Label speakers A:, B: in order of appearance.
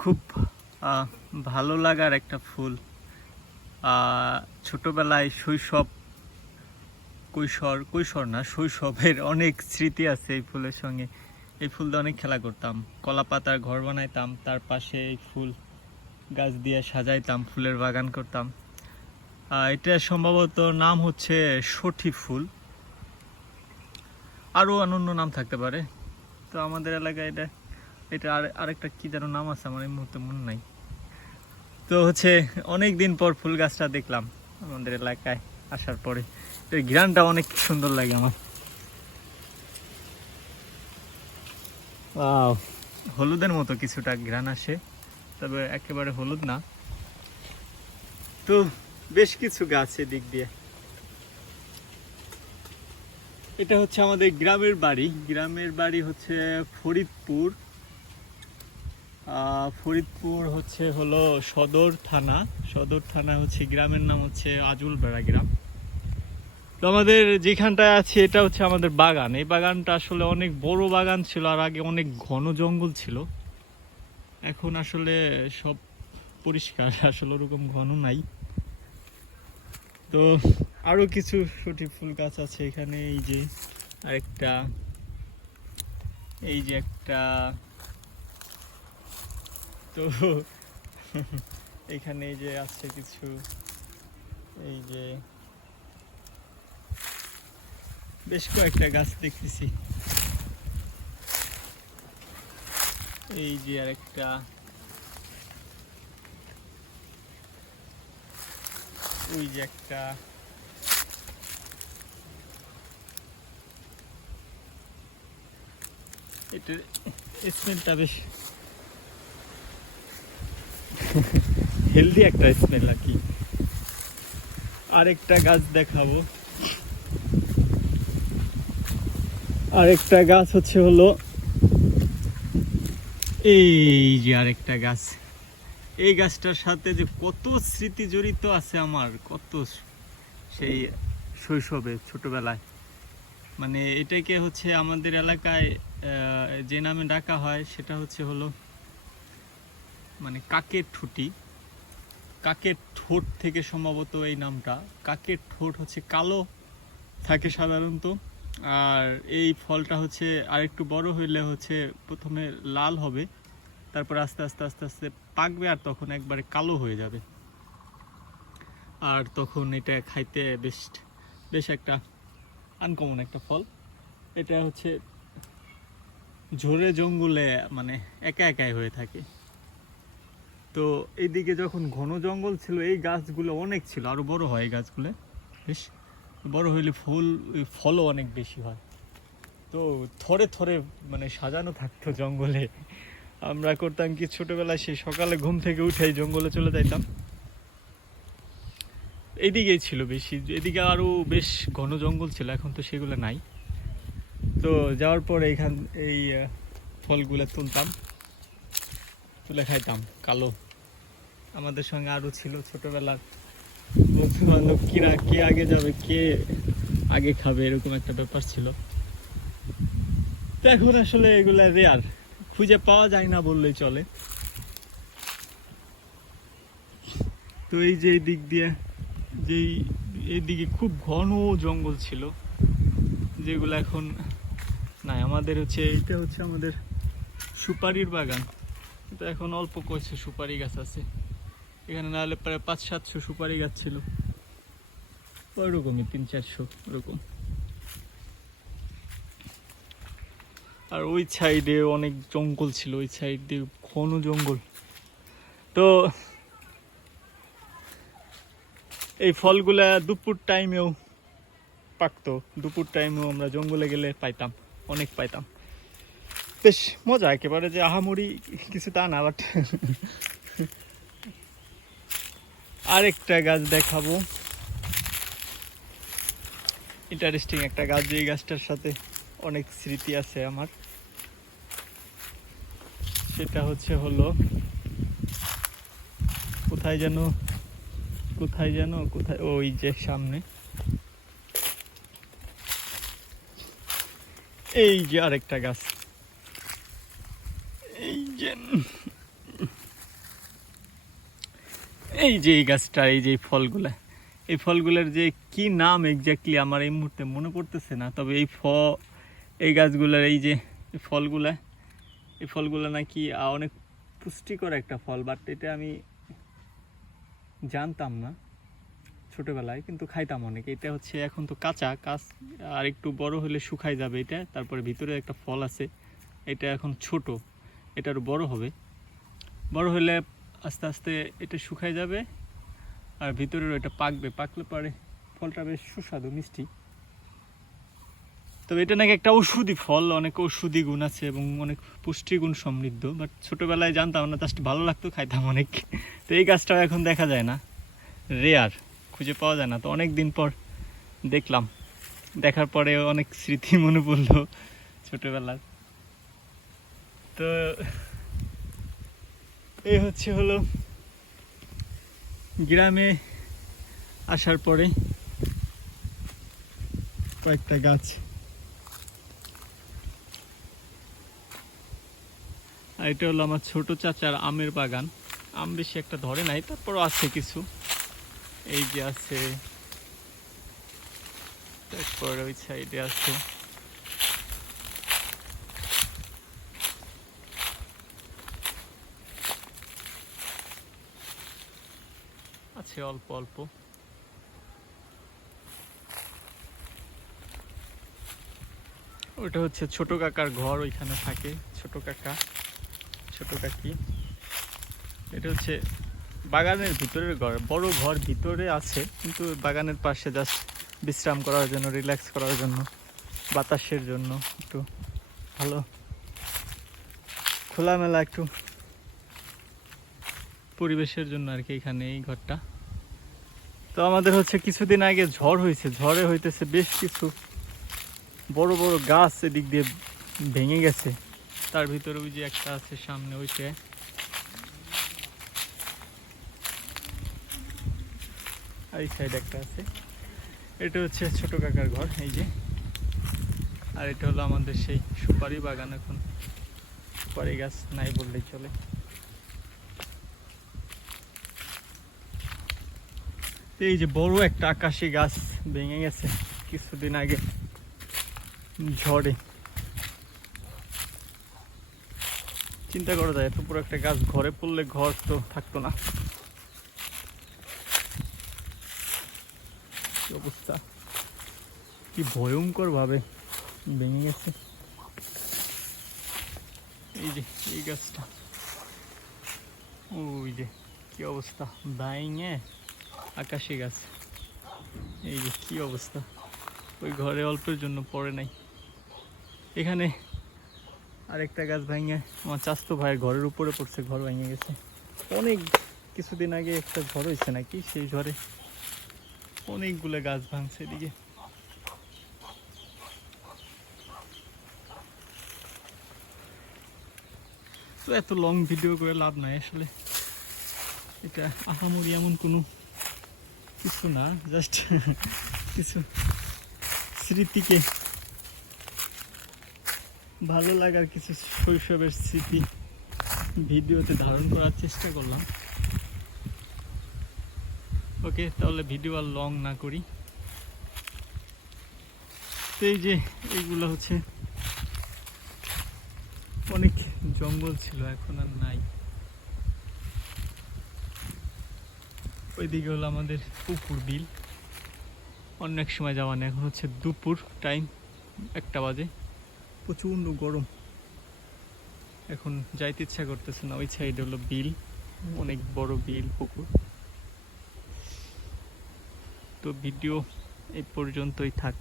A: খুব ভালো লাগার একটা ফুল। ছোটবেলায় শৈশব, কৈশোর কৈশোর না, শৈশবের অনেক স্মৃতি আছে এই ফুলের সঙ্গে। এই ফুল দিয়ে অনেক খেলা করতাম। কলা পাতার ঘর বানাইতাম, তার পাশে এই ফুল গাছ দিয়ে সাজাইতাম, ফুলের বাগান করতাম। এটা সম্ভবত নাম হচ্ছে সঠি ফুল। আরও অনন্য নাম থাকতে পারে। তো আমাদের এলাকায় এটা এটা আর আরেকটা কি যেন নাম আছে আমার এই মুহূর্তে মনে নাই। তো হচ্ছে অনেক দিন পর ফুল গাছটা দেখলাম আমাদের এলাকায় আসার পরে। এর ঘ্রাণটা অনেক সুন্দর লাগে আমার। হলুদের মতো কিছুটা ঘ্রাণ আসে, তবে একেবারে হলুদ না। তো বেশ কিছু গাছ এদিক দিয়ে। এটা হচ্ছে আমাদের গ্রামের বাড়ি। গ্রামের বাড়ি হচ্ছে ফরিদপুর। ফরিদপুর হচ্ছে হলো সদর থানা। সদর থানা হচ্ছে, গ্রামের নাম হচ্ছে আজুলবেড়া গ্রাম। তো আমাদের যেখানটায় আছে, এটা হচ্ছে আমাদের বাগান। এই বাগানটা আসলে অনেক বড় বাগান ছিল, আর আগে অনেক ঘন জঙ্গল ছিল। এখন আসলে সব পরিষ্কার, আসলে ওরকম ঘন নাই। তো আরও কিছু সঠিক ফুল গাছ আছে এখানে, এই যে আরেকটা, এই যে একটা তো এখানে যে আছে কিছু, এই যে বেশ কয়েকটা গাছ দেখতেছি। এই যে আর একটা ওই যে একটা। এটার স্মেলটা বেশ হেলদি একটা স্মেল আর কি। আরেকটা গাছ দেখাবো। আরেকটা গাছ হচ্ছে হলো এই যে আরেকটা গাছ। এই গাছটার সাথে যে কত স্মৃতি জড়িত আছে আমার, কত সেই শৈশবে, ছোটবেলায়। মানে এটাকে হচ্ছে আমাদের এলাকায় যে নামে ডাকা হয়, সেটা হচ্ছে হলো মানে কাকের ঠুটি। কাকের ঠোঁট থেকে সম্ভবত এই নামটা? কাকের ঠোঁট হচ্ছে কালো? থাকে সাধারণত। আর এই ফলটা হচ্ছে আরেকটু বড় হইলে হচ্ছে প্রথমে লাল হবে, তারপর আস্তে আস্তে আস্তে আস্তে পাকবে আর তখন একবারে কালো হয়ে যাবে। আর তখন এটা খাইতে বেশ বেশ একটা আনকমন একটা ফল। এটা হচ্ছে ঝোরে জঙ্গলে মানে একা একাই হয়ে থাকে। তো এইদিকে যখন ঘন জঙ্গল ছিল, এই গাছগুলো অনেক ছিল, আরও বড় হয় এই গাছগুলো, বেশ। বড় হইলে ফুল ফলও অনেক বেশি হয়। তো থরে থরে মানে সাজানো থাকতো জঙ্গলে। আমরা করতাম কি, ছোটবেলায় সেই সকালে ঘুম থেকে উঠে জঙ্গলে চলে যাইতাম। এইদিকেই ছিল বেশি, এদিকে আরও বেশ ঘন জঙ্গল ছিল, এখন তো সেগুলো নাই। তো যাওয়ার পর এইখান, এই ফলগুলো তুলতাম, তুলে খাইতাম, কালো। আমাদের সঙ্গে আরও ছিল ছোটবেলার বন্ধু বান্ধব কিরা, কে আগে যাবে, কে আগে খাবে, এরকম একটা ব্যাপার ছিল। তো এখন আসলে এগুলা রেয়ার খুঁজে পাওয়া যায় না বললেই চলে। তো এই যে দিক দিয়ে, যেই এইদিকে খুব ঘন জঙ্গল ছিল, যেগুলো এখন নাই। আমাদের হচ্ছে, এইটা হচ্ছে আমাদের সুপারির বাগান। কিন্তু এখন অল্প কয়েছে সুপারি গাছ আছে। এখানে না হলে প্রায় পাঁচ, সাতশো সুপারি গাছ ছিল। ওরকমই তিন, চারশো ওরকম আর ওই সাইডে অনেক জঙ্গল ছিল, ওই সাইড দিয়ে ঘন জঙ্গল। তো এই ফলগুলা দুপুর টাইমেও পাকতো। দুপুর টাইমেও আমরা জঙ্গলে গেলে পাইতাম, অনেক পাইতাম। বেশ, মজা, একেবারে যে আহামরি কিছু তা না বাট আরেকটা গাছ দেখাবো। ইন্টারেস্টিং একটা গাছ যে গাছটার সাথে অনেক স্মৃতি আছে আমার। সেটা হচ্ছে হলো, কোথায় যেন কোথায় যেন, কোথায় ওই যে সামনে। এই যে আরেকটা গাছ এই যে এই যে এই গাছটা, এই যে ফলগুলা, এই ফলগুলোর যে কি নাম এক্স্যাক্টলি আমার এই মুহূর্তে মনে পড়তেছে না, তবে এই ফ, এই গাছগুলোর এই যে ফলগুলা, এই ফলগুলো নাকি অনেক পুষ্টিকর একটা ফল বাট এটা আমি জানতাম না ছোটোবেলায়, কিন্তু খাইতাম অনেক। এটা হচ্ছে এখন তো কাঁচা, কাঁচ আর একটু বড় হলে শুকাই যাবে এটা, তারপরে ভিতরে একটা ফল আছে, এটা এখন ছোট এটা আরও বড় হবে। বড় হলে আস্তে আস্তে এটা শুকাই যাবে আর ভিতরের এটা পাকবে, পাকলে পরে ফলটা বেশ সুস্বাদু, মিষ্টি। তবে এটা নাকি একটা ওষুধি ফল, অনেক ওষুধি গুণ আছে এবং অনেক পুষ্টিগুণ সমৃদ্ধ বাট ছোটোবেলায় জানতাম না জাস্ট ভালো লাগতো, খাইতাম অনেক। তো এই গাছটাও এখন দেখা যায় না। রেয়ার খুঁজে পাওয়া যায় না। তো অনেক দিন পর দেখলাম। দেখার পরে অনেক স্মৃতি মনে পড়ল ছোটবেলার। তো এই হচ্ছে হলো গ্রামে আসার পরে কয়েকটা গাছ। আর এটা হলো আমার ছোট চাচার আমের বাগান। আম বেশি একটা ধরে নাই, তারপরও আছে কিছু। এই যে আছে, তারপর ওই সাইডে আছে। আছে অল্প অল্প। ওটা হচ্ছে ছোট কাকার ঘর, ওইখানে থাকে ছোট কাকা, ছোট কাকি। এটা হচ্ছে বাগানের ভিতরের ঘর, বড় ঘর ভিতরে আছে, কিন্তু বাগানের পাশে জাস্ট বিশ্রাম করার জন্য রিল্যাক্স করার জন্য, বাতাসের জন্য একটু ভালো। খোলামেলা একটু পরিবেশের জন্য আর কি এখানে এই ঘরটা। তো আমাদের হচ্ছে কিছুদিন আগে ঝড় হয়েছে, ঝড়ে হইতেছে বেশ কিছু। বড় বড় গাছ এদিক দিয়ে ভেঙে গেছে। তার ভিতরে ওই যে একটা আছে সামনে ওইটা। এই সাইড একটা আছে। এটা হচ্ছে ছোট কাকার ঘর, এই যে। আর এটা হলো আমাদের সেই সুপারি বাগান এখন। সুপারি গাছ নাই বললেই চলে। এই যে বড় একটা আকাশি গাছ ভেঙে গেছে কিছুদিন আগে ঝড়ে। চিন্তা করা যায়, এত পুরো একটা গাছ ঘরে পড়লে ঘর তো থাকতো না। কি অবস্থা? কি ভয়ঙ্কর ভাবে ভেঙে গেছে। এই যে, এই গাছটা। ওই যে, কি অবস্থা? ভেঙে আকাশি গাছ। এই যে কি অবস্থা? ওই ঘরে অল্পের জন্য পড়ে নাই। এখানে আরেকটা গাছ ভেঙে। আমার চাস্তো ভাইয়ের ঘরের উপরে পড়ছে, ঘর ভেঙে গেছে। অনেক কিছুদিন আগে একটা ঝড় হয়েছে নাকি সেই ঝড়ে? অনেকগুলো গাছ ভাঙছে এদিকে। তো এত লং ভিডিও করে লাভ নাই আসলে। এটা আহামরি এমন কোনো কিছু না জাস্ট কিছু স্মৃতিকে ভালো লাগার কিছু শৈশবের স্মৃতি ভিডিওতে ধারণ করার চেষ্টা করলাম। ওকে, তাহলে ভিডিও আর লং না করি। এই যে এইগুলো হচ্ছে, অনেক জঙ্গল ছিল, এখন আর নাই। ওইদিকে হলো আমাদের পুকুর বিল। অনেক সময় যাওয়া নেই, এখন হচ্ছে দুপুর টাইম একটা বাজে। প্রচণ্ড গরম। এখন যাইতে ইচ্ছা করতেছে না, ওই সাইডে হলো বিল, অনেক বড় বিল, পুকুর। তো ভিডিও এই পর্যন্তই থাক।